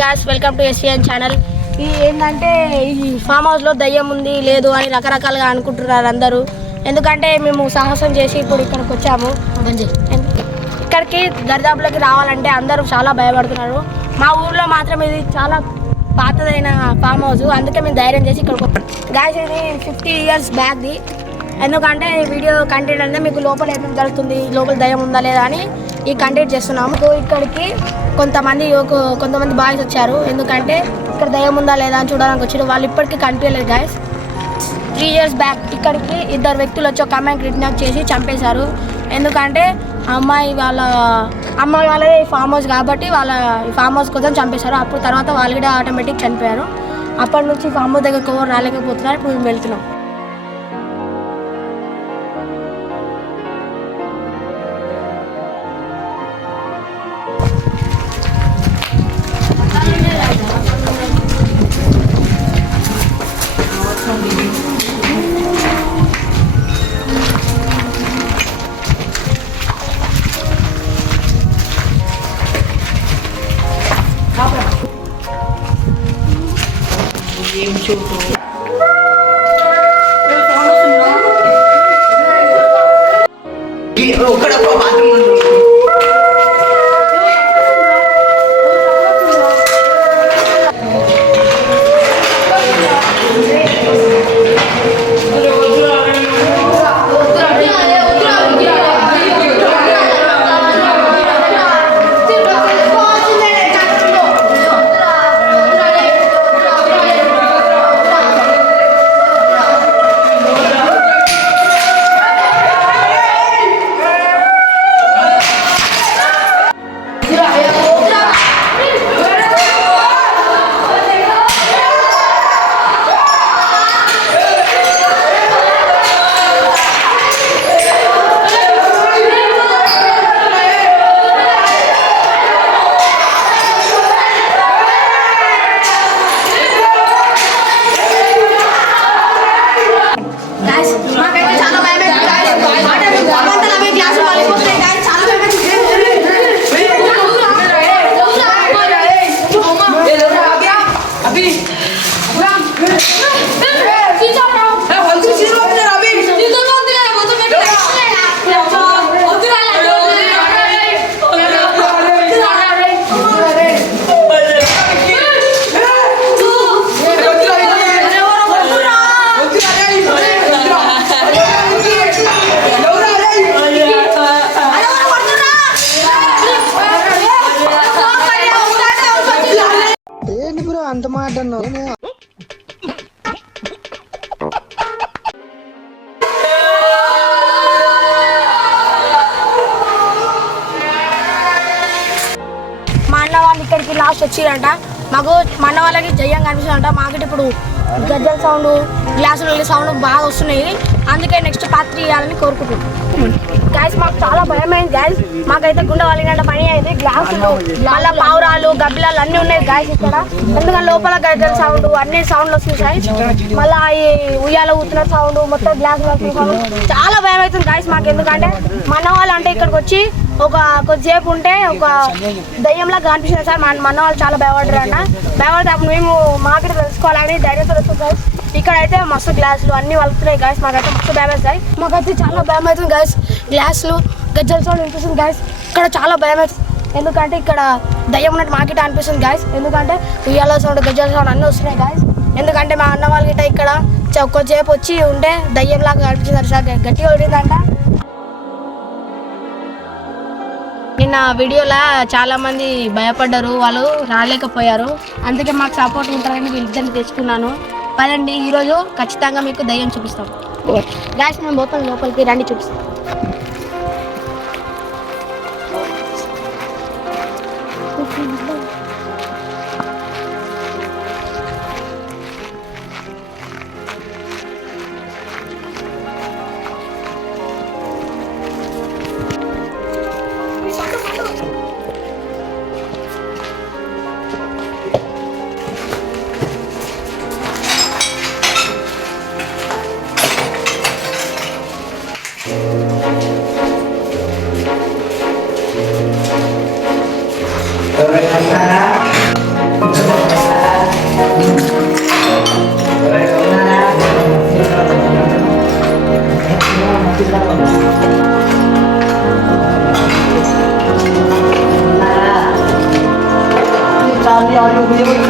Guys welcome to SVN channel ఇది ఏంటంటే ఈ ఫామ్ హౌస్లో దయ్యం ఉంది లేదు అని రకరకాలుగా అనుకుంటున్నారు అందరూ. ఎందుకంటే మేము సాహసం చేసి ఇప్పుడు ఇక్కడికి వచ్చాము. ఇక్కడికి దరిదాపులకి రావాలంటే అందరూ చాలా భయపడుతున్నారు. మా ఊర్లో మాత్రం ఇది చాలా పాతదైన ఫామ్ హౌస్ అందుకే మేము ధైర్యం చేసి ఇక్కడికి గాయస్ ఇది ఫిఫ్టీ ఇయర్స్ బ్యాక్ది ఎందుకంటే ఈ వీడియో కంటెంట్ అంటే మీకు లోపల ఏమేమి జరుగుతుంది లోపల దయ్యం ఉందా లేదా అని ఈ కండక్ట్ చేస్తున్నాము. ఇక్కడికి కొంతమంది ఒక- కొంతమంది బాయ్స్ వచ్చారు. ఎందుకంటే ఇక్కడ దయ్యం ఉందా లేదా అని చూడడానికి వచ్చారు. వాళ్ళు ఇప్పటికీ కనిపించలేదు గాయస్ త్రీ ఇయర్స్ బ్యాక్ ఇక్కడికి ఇద్దరు వ్యక్తులు వచ్చి ఒక అమ్మాయిని కిడ్నాప్ చేసి చంపేశారు. ఎందుకంటే అమ్మాయి వాళ్ళ అమ్మాయి వాళ్ళదే ఫామ్ హౌస్ కాబట్టి వాళ్ళ ఫామ్ హౌస్ కోసం చంపేశారు. అప్పుడు తర్వాత వాళ్ళు కూడా ఆటోమేటిక్ చనిపోయారు. అప్పటి నుంచి ఫామ్ హౌస్ దగ్గర ఎవరు రాలేకపోతున్నారు. ఇప్పుడు మేము వెళ్తున్నాం. లాస్ట్ వచ్చిరంట మాకు మన వాళ్ళకి జయం కనిపిస్తుందంట మాకు ఇప్పుడు గజ్జల సౌండ్ గ్లాసుల సౌండ్ బాగా వస్తున్నాయి. అందుకే నెక్స్ట్ పాత్ర ఇవ్వాలని కోరుకుంటున్నాం. గ్యాస్ మాకు చాలా భయమైంది గ్యాస్ మాకైతే గుండె వాళ్ళినంత పని అయింది. గ్లాసులు మళ్ళీ పావురాలు గబ్బిలాలు అన్నీ ఉన్నాయి గ్యాస్ ఇక్కడ. ఎందుకంటే లోపల గజ్జల సౌండ్ అన్ని సౌండ్లు వస్తున్నాయి. మళ్ళీ ఈ ఉయ్యాల ఊతున్న సౌండ్ మొత్తం గ్లాస్ సౌండ్ చాలా భయం అవుతుంది గ్యాస్ మాకు. ఎందుకంటే మన వాళ్ళు అంటే ఇక్కడికి వచ్చి ఒక కొద్దిసేపు ఉంటే ఒక దయ్యంలా కనిపిస్తుంది సార్. మన మన వాళ్ళు చాలా భయపడ్డారు అన్న భయపడితే అప్పుడు మేము మాకు తెలుసుకోవాలని ధైర్యంతో వస్తుంది ఇక్కడ ఇక్కడైతే మస్తు గ్లాసులు అన్ని వలుపుతున్నాయి గాయస్ మాకైతే మస్తు భయం అవుతాయి మాకైతే చాలా భయం అవుతుంది గాయస్ గ్లాసులు గజ్జల సౌండ్ వినిపిస్తుంది గాయస్ ఇక్కడ చాలా భయం అవుతుంది ఎందుకంటే ఇక్కడ దయ్యం ఉన్నట్టు మాకిట అనిపిస్తుంది గాయస్ ఎందుకంటే ఉయ్యాల సౌండ్ గజ్జల సౌండ్ అన్నీ వస్తున్నాయి గాయస్ ఎందుకంటే మా అన్న వాళ్ళ గిట్ట ఇక్కడ చ- కొద్దిసేపు వచ్చి ఉంటే దయ్యంలాగా కనిపించింది సార్. గట్టిగా ఉండిందంట నిన్న వీడియోలో చాలా మంది భయపడ్డారు వాళ్ళు రాలేకపోయారు. అందుకే మాకు సపోర్ట్ ఉంటారని వీళ్ళిద్దరిని తెచ్చుకున్నాను. పదండి ఈరోజు ఖచ్చితంగా మీకు దయ్యం చూపిస్తాం. గ్యాస్ మేము పోతాం లోపలికి రండి చూపిస్తాం. Ayuh.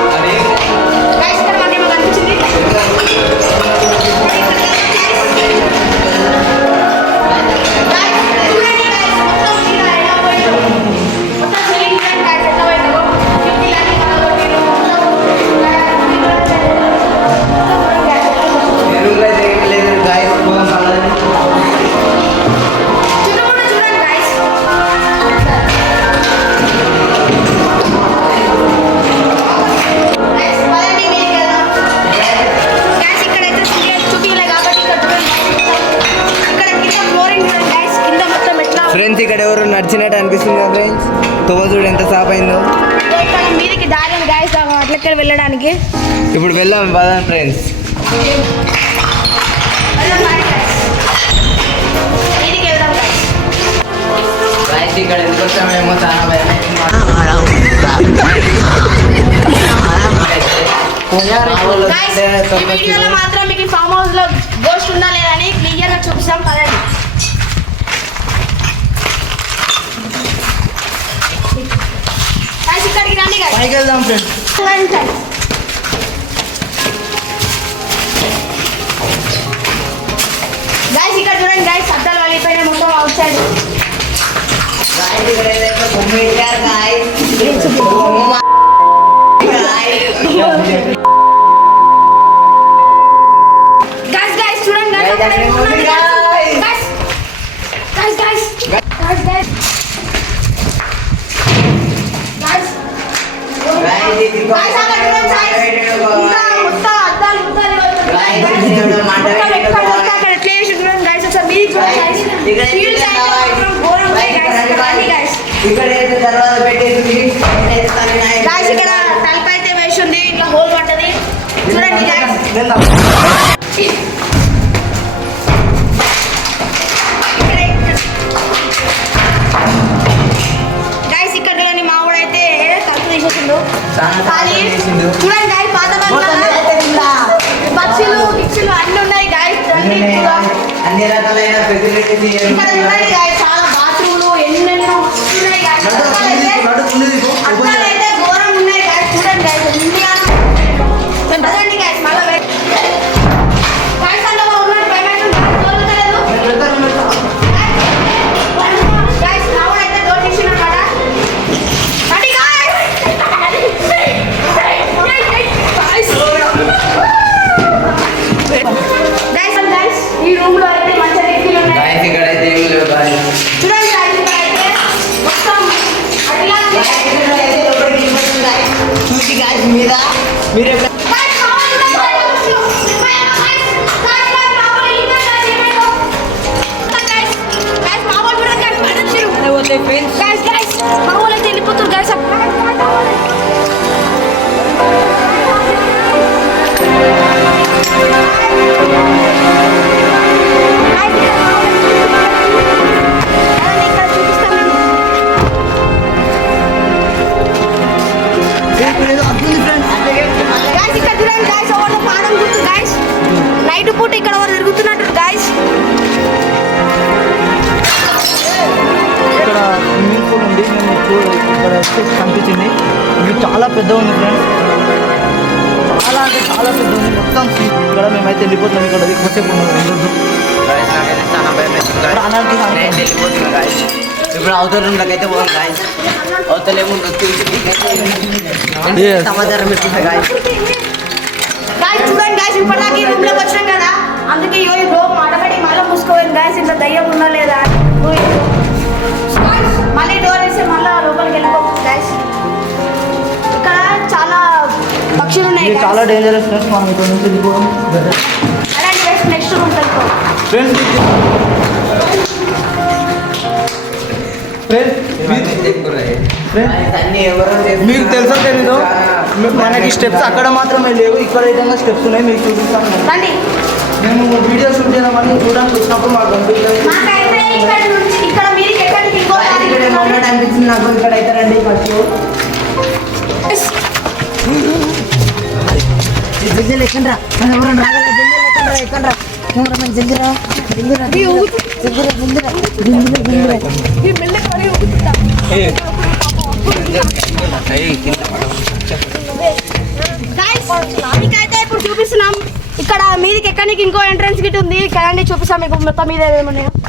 వీడియోలో మాత్రం మీకు ఫామ్ హౌస్లో గోస్ట్ ఉందా లేదని క్లియర్గా చూపిస్తాం పదండి. ఇక్కడికి రండి పైకి వెళ్దాం ఫ్రెండ్స్ గాయస్ ఇక్కడ చూడండి గాయస్ అద్దాలు పగిలిపోయినాయి మొత్తం outside guys Ayan na muna guys! Guys! Guys, guys! Guys, guys! Guys! Guys, akan dulu guys! Muntah, muntah, muntah, muntah, muntah, muntah, muntah, guys, it's a big one, guys. Huge size from gold, guys. Kalani, guys. Guys, ఇక్కడ తలపైతే వేసి ఉంది ఇట్లా whole పడ్డది చూడండి guys. పక్షులు గిక్షులు అన్ని ఉన్నాయి అన్ని రకాలైన ఫెసిలిటీస్ Guys, guys! భయం వేస్తుంది guys. అలాంటి నేను వెళ్ళిపోతున్నా guys. ఇప్పుడు అవతల రూమ్లోకి అయితే పోదాం గాయస్ అవతలేమో Yes. సమాచారం ఇస్తుంది గాయస్ గాయస్ చూడండి గాయస్ ఇప్పటిదాకా ఈ రూమ్లోకి వచ్చినాం కదా అందుకే ఇగో ఈ రూమ్ ఆటోమేటిక్ మళ్ళీ మూసుకోవాలి గాయస్ ఇంత దయ్యం ఉందా లేదా Guys, మళ్ళీ డోర్ వేసి మళ్ళీ లోపలికి వెళ్ళిపోతుంది గాయస్ ఇక్కడ చాలా పక్షులు ఉన్నాయి ఇది guys. చాలా డేంజరస్ ఫ్రెండ్స్ మనం ఇక్కడ నుంచి వెళ్ళిపోవడం అలాంటి guys నెక్స్ట్ రూమ్ వెళ్ళిపో ఫ్రెండ్స్ మీకు తెలుసా తెలీదు? మనకి స్టెప్స్ అక్కడ మాత్రమే లేవు ఇక్కడ ఏదైనా స్టెప్స్ ఉన్నాయి మీకు చూపిస్తాను. మేము వీడియో షూట్ చేద్దామని చూడడానికి వచ్చినప్పుడు మాకు అనిపించింది నాకు? ఇక్కడ అయితే రండి ఫస్ట్. జల్దీ ఎక్కండ్రా. ఎవరైనా రాగలరా? జల్దీ ఎక్కండ్రా ఎక్కండ్రా. కెమెరామెన్ జల్దీరా జల్దీరా జల్దీరా మీకైతే ఇప్పుడు చూపిస్తున్నాం ఇక్కడ మీదికి ఎక్కడికి ఇంకో ఎంట్రన్స్ గిట్ ఉంది కదండి చూపిస్తాం మీకు మొత్తం మీద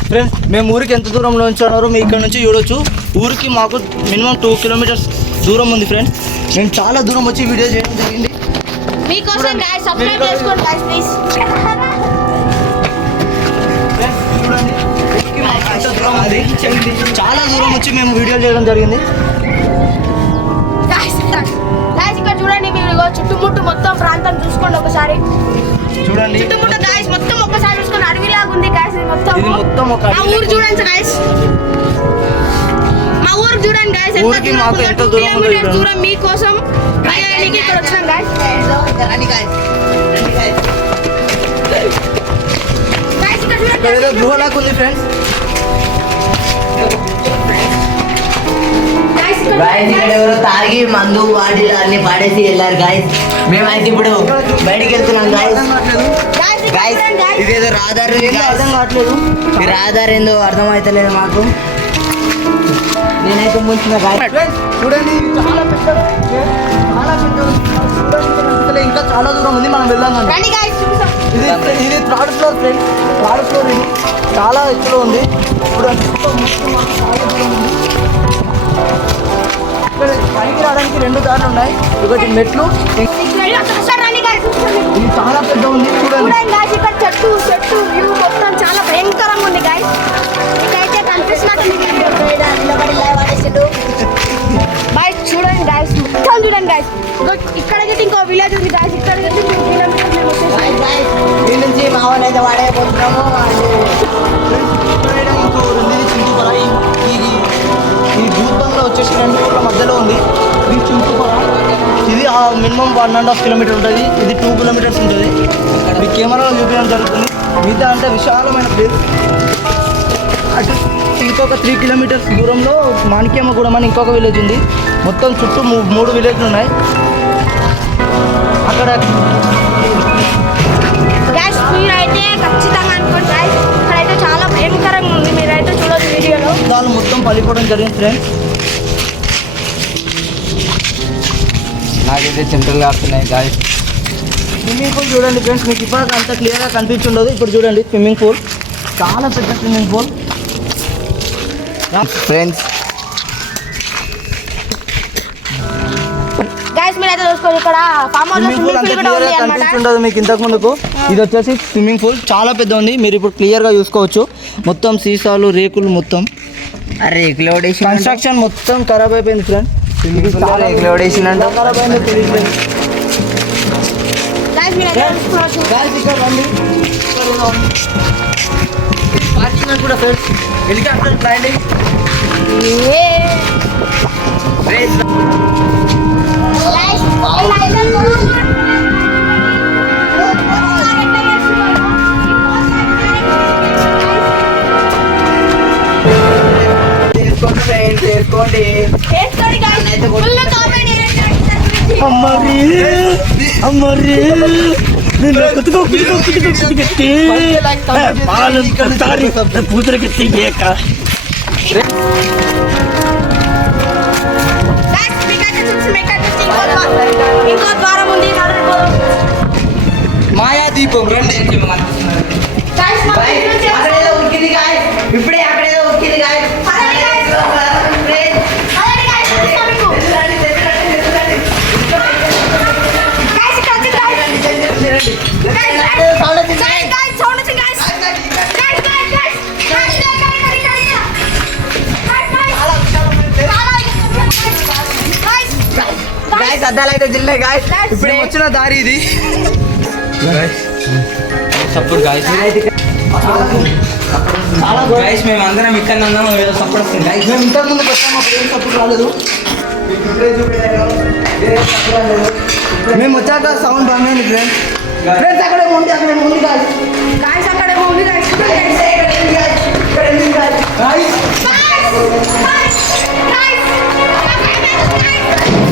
ఫ్రెండ్స్ మేము ఊరికి ఎంత దూరంలో ఉంచున్నారు మీ ఇక్కడ నుంచి చూడొచ్చు. ఊరికి మాకు మినిమం టూ కిలోమీటర్స్ దూరం ఉంది ఫ్రెండ్స్ మేము చాలా దూరం వచ్చి వీడియో చేయడం జరిగింది. మీకోసం సబ్స్క్రైబ్ చేసుకోండి ప్లీజ్ దూరం ఉంది. చాలా దూరం వచ్చి మేము వీడియో చేయడం జరిగింది. గాయస్ గాయస్ ఇక్కడ చూడండి మీరు చుట్టుముట్టు మొత్తం ప్రాంతం చూసుకోండి ఒకసారి. చూడండి. చుట్టుముట్టు గాయస్ మొత్తం ఒకసారి చూసుకోండి. అడవిలాగా ఉంది గాయస్ మొత్తం. ఇది మొత్తం ఒక మా ఊరు చూడండి గాయస్ మా ఊరు చూడండి గాయస్ ఎంత ఊరికి దూరం మాకు ఎంత దూరం ఉందో kilometers చూడండి. దూరం మీకోసం వీడియోకి ఇక్కడ వచ్చినాం గాయస్ గాయస్ ఇక్కడ ఇక్కడ చూడండి. గుహలాగా ఉంది ఫ్రెండ్స్ గాయస్ ఇక్కడ ఎవరో తాగి మందు వాటిలో అన్ని పాడేసి వెళ్ళారు గాయస్ మేమైతే ఇప్పుడు బయటికి వెళ్తున్నాం గాయస్ గాయస్ ఇదేదో రాధారు అర్థం కావట్లేదు ఈ రాదారు ఏందో అర్థమైతలేదు మాకు. నేనైతే ముంచిన గాయస్ చూడండి చాలా పెద్ద చాలా పెద్ద ఇంకా చాలా దూరం ఉంది మనం వెళ్దాం ఇది ఇది third floor friend third floor ఇది. చాలా ఎత్తులో ఉంది. ఉంది. ఇక్కడ పైకి రావడానికి రెండు దారులు ఉన్నాయి. ఒకటి మెట్లు. ఇది చాలా పెద్ద ఉంది చూడండి. ఇక్కడ చెట్టు చెట్టు వ్యూ మొత్తం చాలా భయంకరంగా ఉంది గాయస్ ఇక్కడైతే కనిపిస్తున్నట్టు విలేజ్ ఉంది గాయస్ ఇక్కడ గిట్ట టూ కిలోమీటర్స్ మేము వచ్చేసాం. నుంచి మా అయితే వాడైపోతున్నాము ఇది ఈ- ఇది వచ్చేసి రెండు ఊళ్ళ మధ్యలో ఉంది. ఇది చింతపర. ఇది minimum one and half kilometre ఉంటుంది. ఇది టూ కిలోమీటర్స్ ఉంటుంది. మీ కెమెరాలో చూపించడం జరుగుతుంది. మిగతా అంటే విశాలమైన ప్లేస్. అటు ఇంకొక త్రీ కిలోమీటర్స్ దూరంలో మాణిక్యమ్మగూడెం అని ఇంకొక విలేజ్ ఉంది. మొత్తం చుట్టూ మూ- మూడు విలేజ్లు ఉన్నాయి. అక్కడ గాయస్ మీరైతే ఖచ్చితంగా అనుకోండి గాయస్ ఇక్కడైతే చాలా భయంకరంగా ఉంది మీరైతే చూడొచ్చు వీడియోలో. దాన్ని మొత్తం పలిపోవడం జరిగింది ఫ్రెండ్స్ నాకైతే చింతలు కాస్తున్నాయి గాయస్ స్విమ్మింగ్ పూల్ చూడండి ఫ్రెండ్స్ మీకు ఇప్పటికి అంత క్లియర్గా కనిపించుండదు. ఇప్పుడు చూడండి స్విమ్మింగ్ పూల్ చాలా పెద్ద స్విమ్మింగ్ పూల్ ఫ్రెండ్స్ ఇక్కడ ఫామ్ హౌస్ స్విమ్మింగ్ పూల్ కూడా ఉంది కనిపించుండదు మీకు ఇంతకు ముందుకు. ఇది వచ్చేసి స్విమ్మింగ్ పూల్ చాలా పెద్ద ఉంది. మీరు ఇప్పుడు క్లియర్గా చూసుకోవచ్చు. మొత్తం సీసాలు రేకులు మొత్తం. అరే ఎక్లోడేషన్ కన్స్ట్రక్షన్ మొత్తం ఖరాబ్ అయిపోయింది ఫ్రెండ్ ఖరాబ్ అయింది. పార్కింగ్ కూడా ఫ్రెండ్స్ హెలికాప్టర్ ల్యాండింగ్ చేసుకోండి ఫ్రెండ్స్ చేసుకోండి అమ్మరి అమ్మరి నిన్ను కుతుకో కుతుకో కుతుకో కుతుకెత్తి పాలన కట్టారి కూతురికి తీయక ఇంకో ద్వారం ఉంది నడురు గాయస్ అద్దాలు అయితే జిల్లే గాయస్ ఇప్పుడు వచ్చిన దారి ఇది? సపోర్ట్ గాయస్ గాయస్ మేము అందరం ఇక్కడ సపోర్ట్ వస్తుంది. గాయస్ మేము ఇంతకు ముందుకు వచ్చాము అప్పుడు ఏం సపోర్ట్ రాలేదు. మేము వచ్చాక సౌండ్ బంద్ ఫ్రెండ్స్ ఫ్రెండ్స్ అక్కడే ఉంది అక్కడే ఉంది గాయస్ గాయస్ ఇక్కడ ఉంది guys guys Guys, guys, guys guys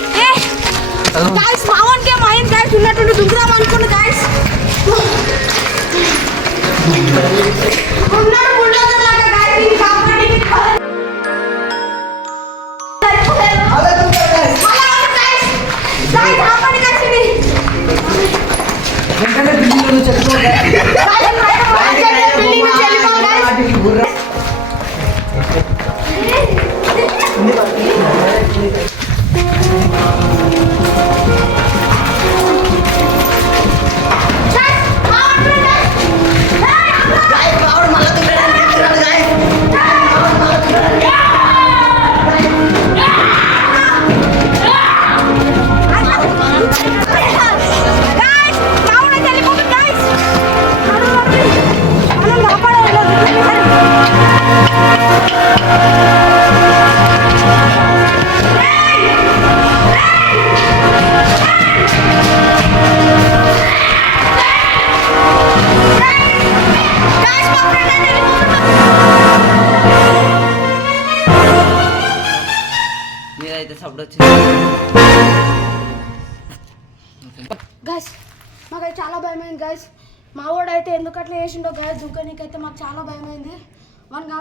se pudre.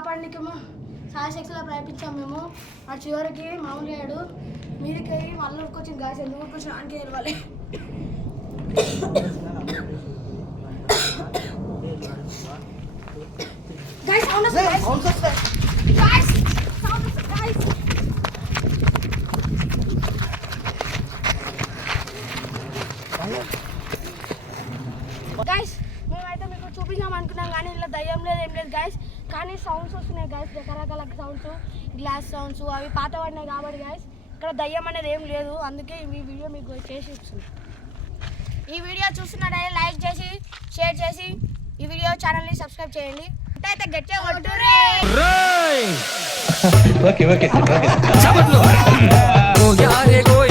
కాపాడడానికి సాయి శక్తిలో ప్రయత్నించాం మేము. ఆ చివరికి మామూలు అయ్యాడు మీదకి అయ్యి మళ్ళీ ఉరికొచ్చింది గాయస్. ఎందుకు కొంచెం ఆనికి వెళ్ళాలి గైస్ సౌండ్ వస్తుంది గైస్ సౌండ్ వస్తుంది గైస్ గైస్ మేమైతే మీకు చూపించాం అనుకున్నాం కానీ ఇలా దయ్యం లేదు ఏం లేదు గైస్ కానీ సౌండ్స్ వస్తున్నాయి గైస్ రకరకాల సౌండ్స్ సో అవి పాత పడినాయి కాబట్టి గాయస్ ఇక్కడ దయ్యం అనేది ఏం లేదు. అందుకే ఈ వీడియో మీకు చేసి ఈ వీడియో చూస్తున్నట్టయితే లైక్ చేసి షేర్ చేసి ఈ వీడియో ఛానల్ని సబ్స్క్రైబ్ చేయండి. అంటే అయితే గట్టిగా